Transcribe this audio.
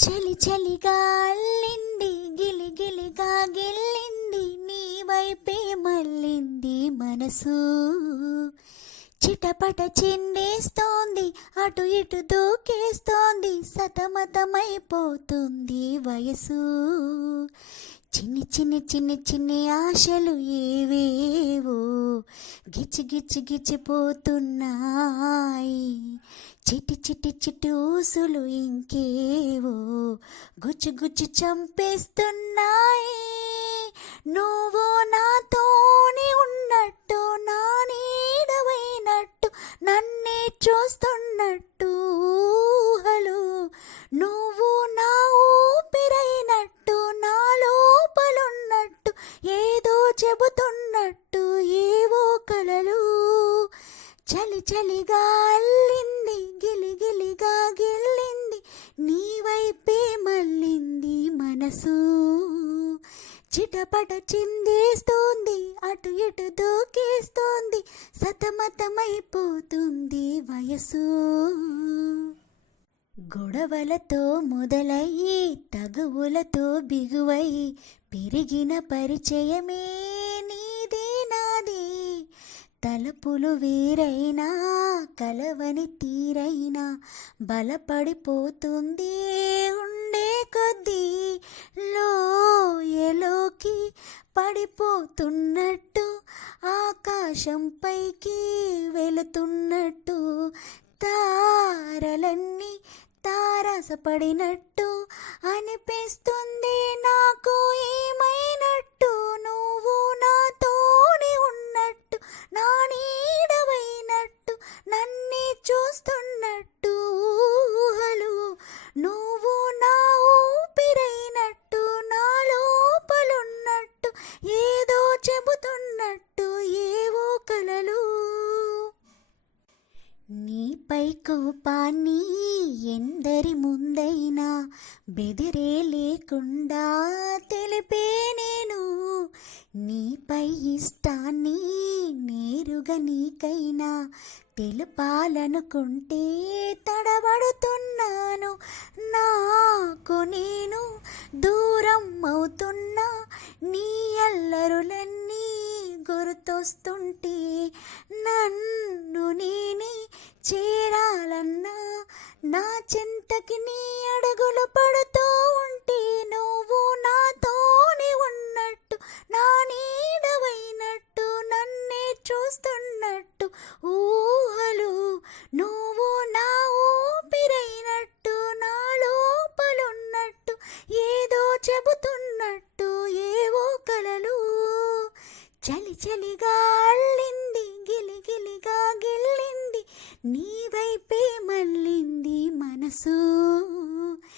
చలి చలిగాల్లింది గిలి గిలిగా గిల్లింది నీ వైపే మళ్ళింది మనసు. చిటపట చిందేస్తోంది అటు ఇటు దూకేస్తోంది సతమతమైపోతుంది వయసు. చిన్ని చిన్ని చిన్ని చిన్ని ఆశలు ఏవేవో గిచ్చి గిచ్చి గిచ్చిపోతున్నాయి చిటి చిటి చిటి ఊసులు ఇంకేవో గుచ్చి గుచ్చి చంపేస్తున్నాయి. నువ్వు నాతో చెబుతున్నట్టు ఏవో కలలు. చలి చలిగా అల్లింది గిలిగిలిగా గిల్లింది నీ వైపే మళ్ళింది మనసు. చిటపట చిందేస్తోంది అటు ఇటు దూకేస్తోంది సతమతమైపోతుంది వయసు. గొడవలతో మొదలయ్యి తగువులతో బిగువై పెరిగిన పరిచయమే నీదే నాది. తలుపులు వేరైనా కలవని తీరైనా బలపడిపోతుంది ఉండే కొద్దీ. లోయలోకి పడిపోతున్నట్టు ఆకాశం పైకి వెళుతున్నట్టు తారలన్నీ ఆశపడినట్టు అనిపిస్తుంది నాకు ఏమైనట్టు. నువ్వు నాతోనే ఉన్నట్టు నా నీడవైనట్టు నన్నే చూస్తున్నట్టు ఊహలు. నువ్వు నా ఊపిరైనట్టు నా లోపలున్నట్టు ఏదో చెబుతున్నట్టు ఏవో కలలు. నీపై కోపాన్ని ఎందరి ముందైనా బెదిరే లేకుండా తెలిపే నేను. నీపై ఇష్టాన్ని నేరుగా నీకైనా తెలుపాలనుకుంటే తడబడుతున్నాను. నాకు నేను దూరం అవుతున్నా నీ అల్లరులన్నీ గుర్తొస్తుంటే నా నా చింతకి నీ అడుగులు పడుతూ ఉంటే నువ్వు నాతోనే ఉన్నట్టు నా నీడవైనట్టు నన్నే చూస్తున్నట్టు ఊహలు. నువ్వు నా ఊపిరైనట్టు నా లోపలున్నట్టు ఏదో చెబుతున్నట్టు ఏవో కలలు. చలి చలిగా అల్లింది గిలిగిలిగా గిల్లింది నీ వైపే మళ్ళింది మనసు